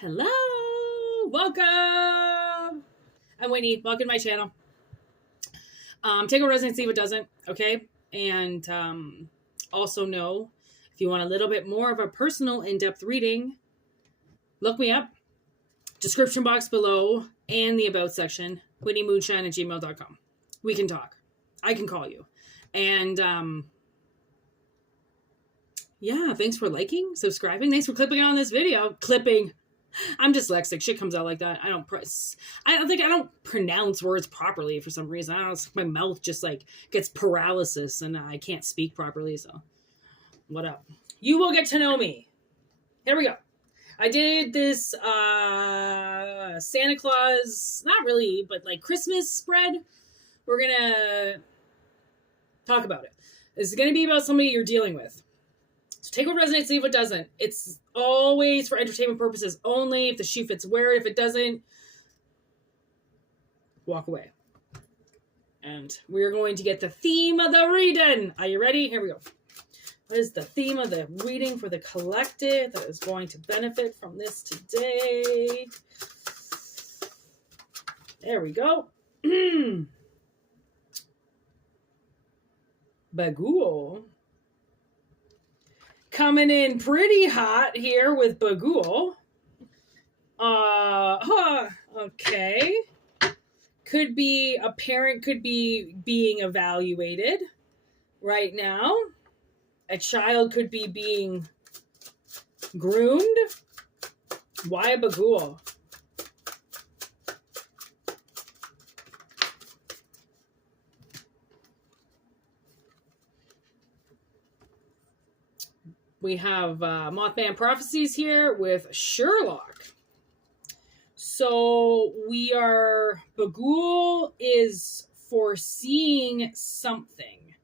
Hello, welcome. I'm Whitney. Welcome to my channel. Take a resident, see if it doesn't. Okay, and also know if you want a little bit more of a personal, in-depth reading, look me up. Description box below and the about section. WhitneyMoonshine@gmail.com. We can talk. I can call you, and yeah. Thanks for liking, subscribing. Thanks for clipping on this video. Clipping. I'm dyslexic. Shit comes out like that. I don't pronounce words properly for some reason. I don't know, my mouth just like gets paralysis and I can't speak properly. So what up? You will get to know me. Here we go. I did this Santa Claus, not really, but like Christmas spread. We're gonna talk about it. This is gonna be about somebody you're dealing with. So take what resonates, leave what doesn't. It's always for entertainment purposes only. If the shoe fits, wear it. If it doesn't, walk away. And we're going to get the theme of the reading. Are you ready? Here we go. What is the theme of the reading for the collective that is going to benefit from this today? There we go. Bagul. Coming in pretty hot here with Bagul. Okay. Could be a parent could be being evaluated right now. A child could be being groomed. Why a Bagul? We have Mothman Prophecies here with Sherlock. So Bagul is foreseeing something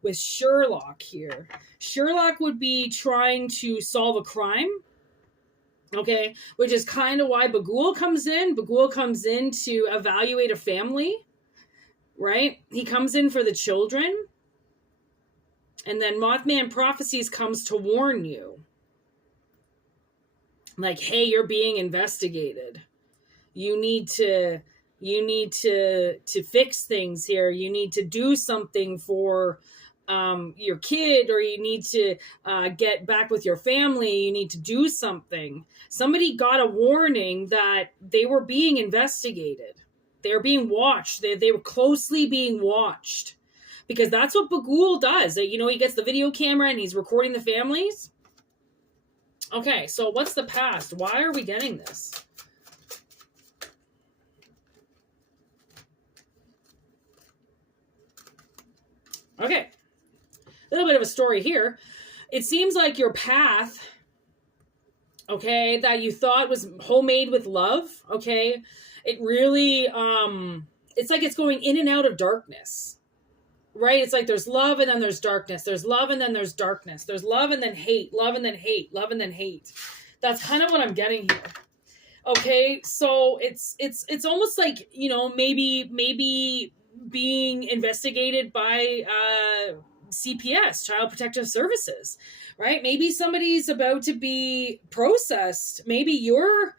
with Sherlock here. Sherlock would be trying to solve a crime. Okay, which is kind of why Bagul comes in. Bagul comes in to evaluate a family, right? He comes in for the children. And then Mothman Prophecies comes to warn you. Like, hey, you're being investigated. You need to fix things here. You need to do something for your kid, or you need to get back with your family. You need to do something. Somebody got a warning that they were being investigated. They were being watched. They were closely being watched. Because that's what Bagul does. You know, he gets the video camera and he's recording the families. Okay, so what's the past? Why are we getting this? Okay, a little bit of a story here. It seems like your path, okay, that you thought was homemade with love, okay, it really, it's like it's going in and out of darkness. Right? It's like there's love and then there's darkness. There's love and then there's darkness. There's love and then hate. Love and then hate. Love and then hate. That's kind of what I'm getting here. Okay, so it's almost like, you know, maybe being investigated by CPS, Child Protective Services, right? Maybe somebody's about to be processed. Maybe you're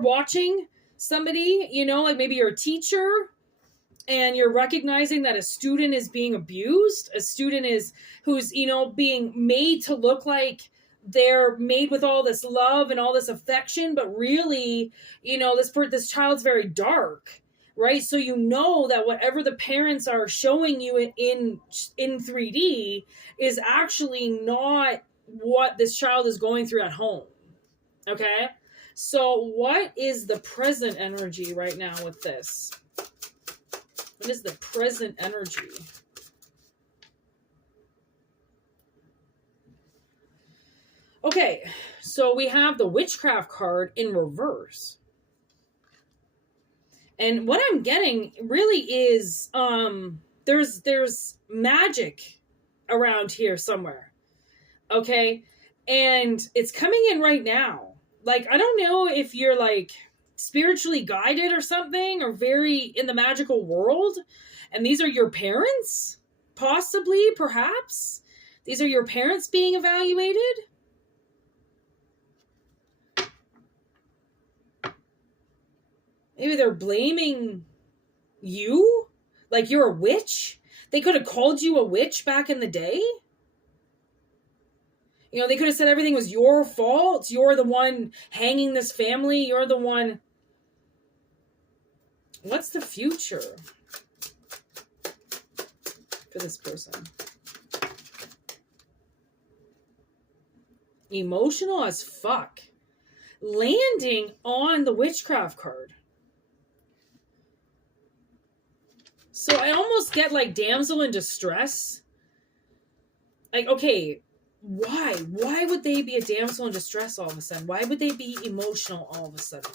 watching somebody, you know, like maybe you're a teacher. And you're recognizing that a student is being abused, a student who's, you know, being made to look like they're made with all this love and all this affection, but really, you know, this child's very dark, right? So you know that whatever the parents are showing you in 3D is actually not what this child is going through at home. Okay? So what is the present energy right now with this? What is the present energy? Okay, so we have the Witchcraft card in reverse. And what I'm getting really is there's magic around here somewhere. Okay? And it's coming in right now. Like, I don't know if you're like spiritually guided or something, or very in the magical world, and these are your parents, possibly, perhaps these are your parents being evaluated. Maybe they're blaming you, like you're a witch. They could have called you a witch back in the day. You know, they could have said everything was your fault. You're the one hanging this family. You're the one. What's the future for this person? Emotional as fuck. Landing on the witchcraft card. So I almost get like damsel in distress. Like, okay, why? Why would they be a damsel in distress all of a sudden? Why would they be emotional all of a sudden?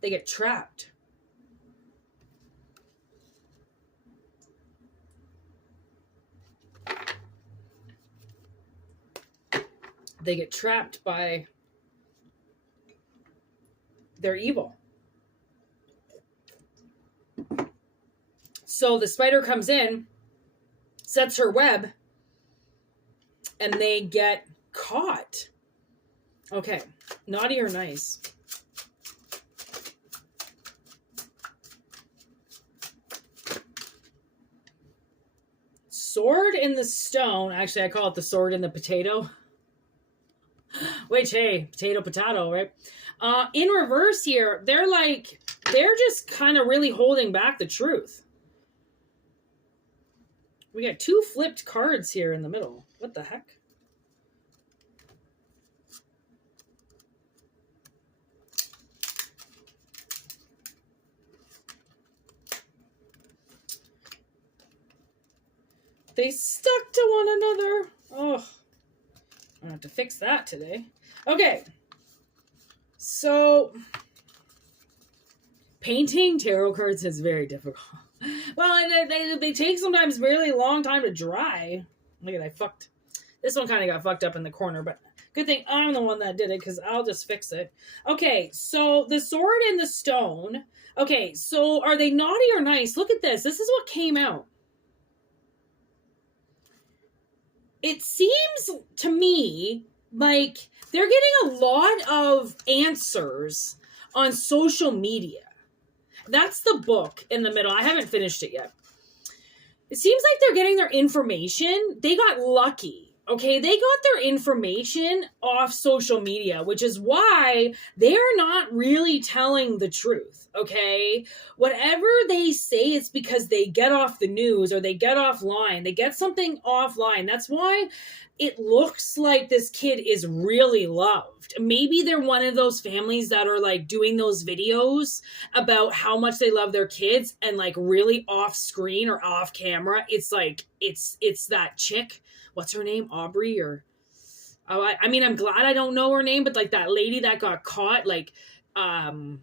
They get trapped. They get trapped by their evil. So the spider comes in, sets her web, and they get caught. Okay, naughty or nice? Sword in the stone. Actually, I call it the sword in the potato. Which, hey, potato, right? In reverse here, they're just kind of really holding back the truth. We got two flipped cards here in the middle. What the heck? They stuck to one another. Oh, I have to fix that today. Okay. So, painting tarot cards is very difficult. Well, they take sometimes really long time to dry. Look at that, this one kind of got fucked up in the corner, but good thing I'm the one that did it because I'll just fix it. Okay, so the sword and the stone. Okay, so are they naughty or nice? Look at this. This is what came out. It seems to me like they're getting a lot of answers on social media. That's the book in the middle. I haven't finished it yet. It seems like they're getting their information. They got lucky. Okay, they got their information off social media, which is why they're not really telling the truth, okay? Whatever they say, it's because they get off the news or they get offline. They get something offline. That's why it looks like this kid is really loved. Maybe they're one of those families that are like doing those videos about how much they love their kids and like really off screen or off camera. It's like, it's that chick. What's her name? Aubrey or, oh, I mean, I'm glad I don't know her name, but like that lady that got caught, like, you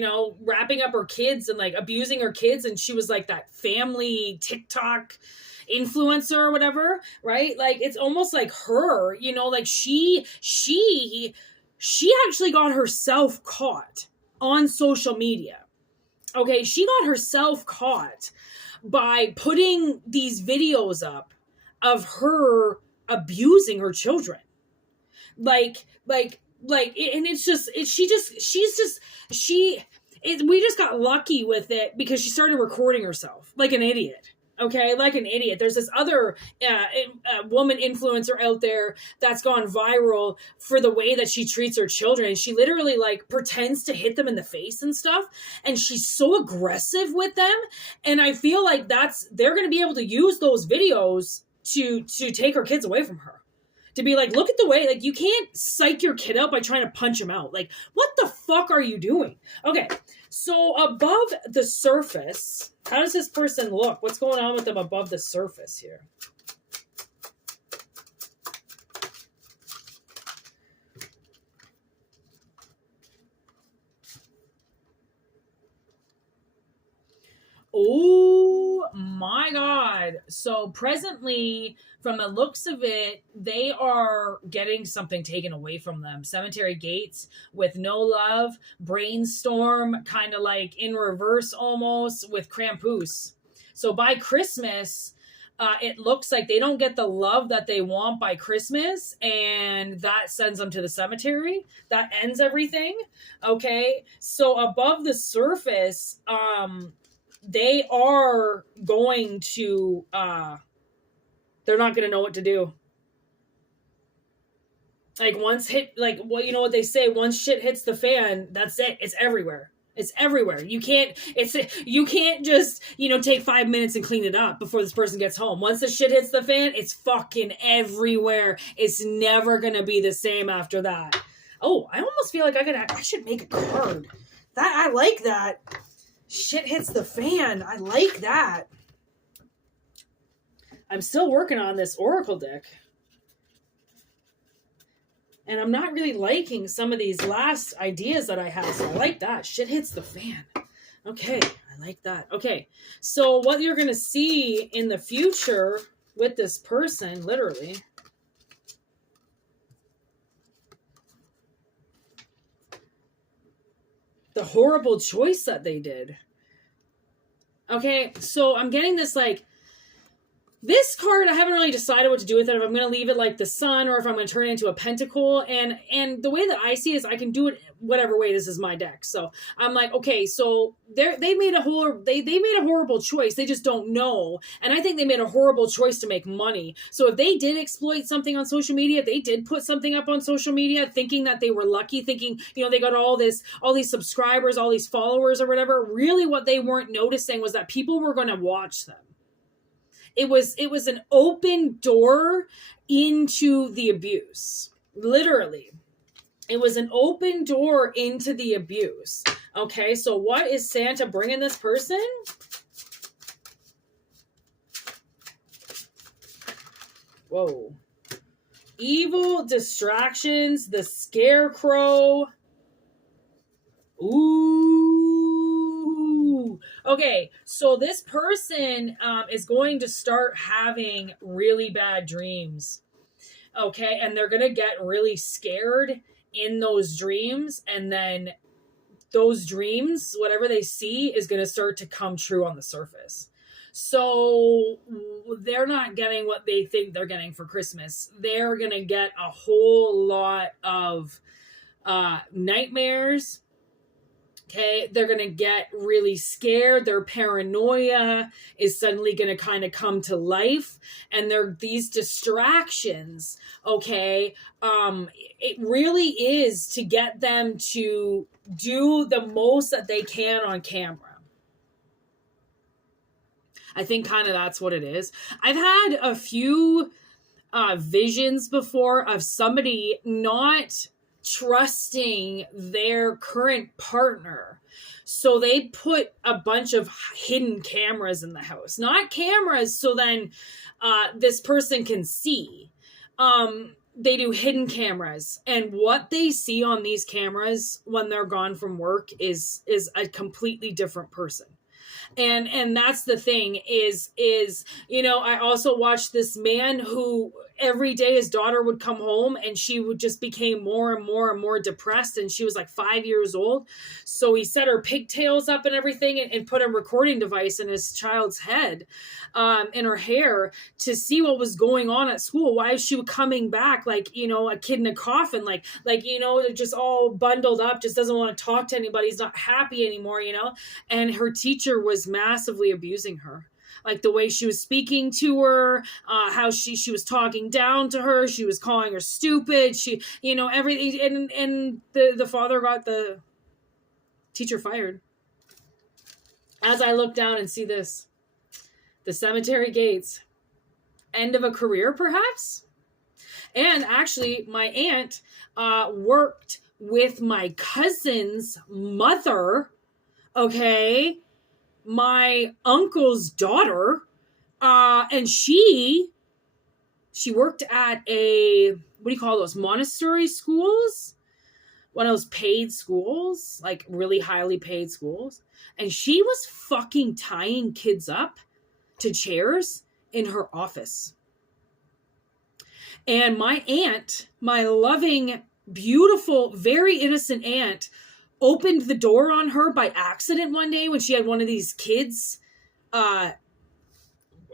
know, wrapping up her kids and like abusing her kids. And she was like that family TikTok influencer or whatever, right? Like, it's almost like her, you know, like she actually got herself caught on social media. Okay. She got herself caught by putting these videos up of her abusing her children. And it's just, we just got lucky with it because she started recording herself like an idiot. Okay, like an idiot. There's this other woman influencer out there that's gone viral for the way that she treats her children. And she literally like pretends to hit them in the face and stuff. And she's so aggressive with them. And I feel like they're going to be able to use those videos to take her kids away from her. To be like, look at the way, like, you can't psych your kid out by trying to punch him out. Like, what the fuck are you doing? Okay, so above the surface, how does this person look? What's going on with them above the surface here? Oh my God. So presently, from the looks of it, they are getting something taken away from them. Cemetery gates with no love, brainstorm, kind of like in reverse almost with Krampus. So by Christmas, it looks like they don't get the love that they want by Christmas, and that sends them to the cemetery. That ends everything. Okay. So above the surface, they are going to, they're not going to know what to do. Like once hit, like what, you know what they say, once shit hits the fan, that's it. It's everywhere. It's everywhere. You can't just, take 5 minutes and clean it up before this person gets home. Once the shit hits the fan, it's fucking everywhere. It's never going to be the same after that. Oh, I almost feel like I should make a card. I like that. Shit hits the fan. I like that. I'm still working on this Oracle deck. And I'm not really liking some of these last ideas that I have. So I like that. Shit hits the fan. Okay. I like that. Okay. So what you're going to see in the future with this person, literally. The horrible choice that they did. Okay. So I'm getting this this card, I haven't really decided what to do with it. If I'm going to leave it like the sun or if I'm going to turn it into a pentacle. And the way that I see it is I can do it whatever way. This is my deck. So I'm like, okay, so they made a horrible choice. They just don't know. And I think they made a horrible choice to make money. So if they did exploit something on social media, they did put something up on social media thinking that they were lucky, thinking, they got all these subscribers, all these followers or whatever. Really what they weren't noticing was that people were going to watch them. It was an open door into the abuse. Literally. It was an open door into the abuse. Okay, so what is Santa bringing this person? Whoa. Evil, distractions, the scarecrow. Ooh. Okay, so this person is going to start having really bad dreams. Okay, and they're going to get really scared in those dreams, and then those dreams, whatever they see, is going to start to come true on the surface. So they're not getting what they think they're getting for Christmas. They're going to get a whole lot of nightmares. Okay, they're going to get really scared. Their paranoia is suddenly going to kind of come to life. And these distractions, okay, it really is to get them to do the most that they can on camera. I think kind of that's what it is. I've had a few visions before of somebody not trusting their current partner. So they put a bunch of hidden cameras in the house. Not cameras so then this person can see. They do hidden cameras. And what they see on these cameras when they're gone from work is a completely different person. And that's the thing is, I also watched this man who every day his daughter would come home and she would just became more and more and more depressed. And she was like 5 years old. So he set her pigtails up and everything and put a recording device in his child's head, in her hair to see what was going on at school. Why is she coming back? Like, a kid in a coffin, just all bundled up, just doesn't want to talk to anybody. He's not happy anymore, and her teacher was massively abusing her. Like the way she was speaking to her, how she was talking down to her. She was calling her stupid. She, everything. And the father got the teacher fired. As I look down and see this, the cemetery gates, end of a career, perhaps. And actually, my aunt worked with my cousin's mother. Okay. My uncle's daughter, and she worked at a, what do you call those, monastery schools? One of those paid schools, like really highly paid schools. And she was fucking tying kids up to chairs in her office. And my aunt, my loving, beautiful, very innocent aunt, opened the door on her by accident one day when she had one of these kids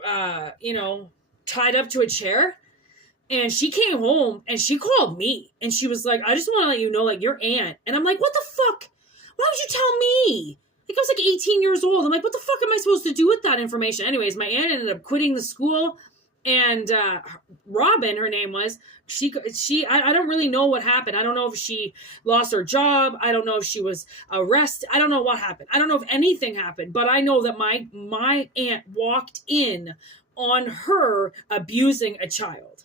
tied up to a chair. And she came home and she called me and she was like, I just want to let you know, like, your aunt. And I'm like, what the fuck? Why would you tell me? Like, I was like 18 years old. I'm like, what the fuck am I supposed to do with that information? Anyways, my aunt ended up quitting the school. And Robin, her name was, I don't really know what happened. I don't know if she lost her job. I don't know if she was arrested. I don't know what happened. I don't know if anything happened. But I know that my aunt walked in on her abusing a child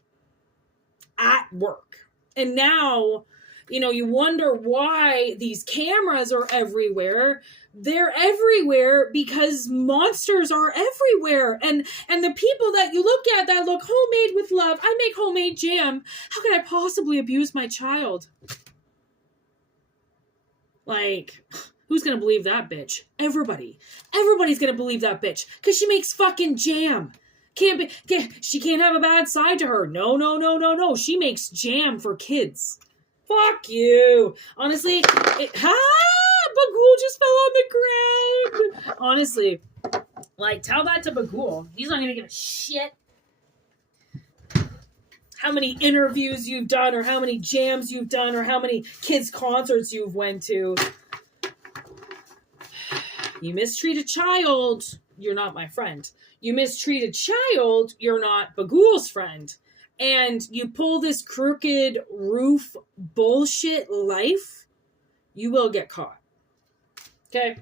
at work. And now, you wonder why these cameras are everywhere. They're everywhere because monsters are everywhere. And the people that you look at that look homemade with love, I make homemade jam. How could I possibly abuse my child? Like, who's going to believe that bitch? Everybody. Everybody's going to believe that bitch because she makes fucking jam. She can't have a bad side to her. No. She makes jam for kids. Fuck you. Honestly, Bagul just fell on the ground. Honestly, like, tell that to Bagul. He's not going to give a shit how many interviews you've done or how many jams you've done or how many kids' concerts you've went to. You mistreat a child, you're not my friend. You mistreat a child, you're not Bagul's friend. And you pull this crooked roof bullshit life, you will get caught. Okay?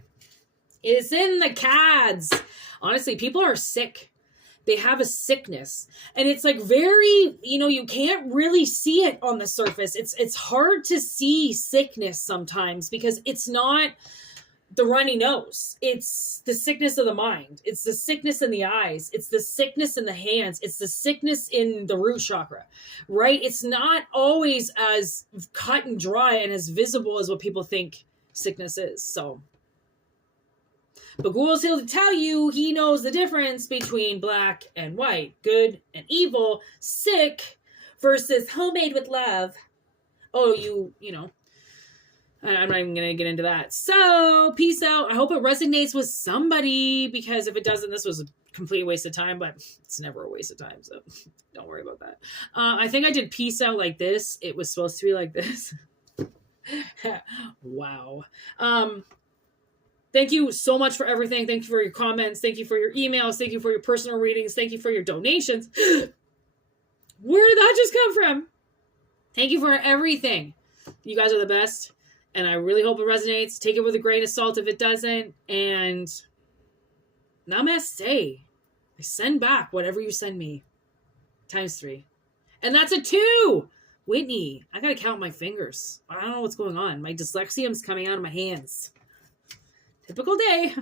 It's in the CADs. Honestly, people are sick. They have a sickness. And it's like very, you can't really see it on the surface. It's hard to see sickness sometimes because it's not the runny nose. It's the sickness of the mind. It's the sickness in the eyes. It's the sickness in the hands. It's the sickness in the root chakra, right? It's not always as cut and dry and as visible as what people think sickness is. So Bagul's here to tell you he knows the difference between black and white, good and evil, sick versus homemade with love. Oh, I'm not even going to get into that. So, peace out. I hope it resonates with somebody, because if it doesn't, this was a complete waste of time, but it's never a waste of time, so don't worry about that. I think I did peace out like this. It was supposed to be like this. Wow. Thank you so much for everything. Thank you for your comments. Thank you for your emails. Thank you for your personal readings. Thank you for your donations. Where did that just come from? Thank you for everything. You guys are the best. And I really hope it resonates. Take it with a grain of salt if it doesn't. And namaste. I send back whatever you send me. ×3. And that's a 2. Whitney, I gotta count my fingers. I don't know what's going on. My dyslexia is coming out of my hands. Typical day.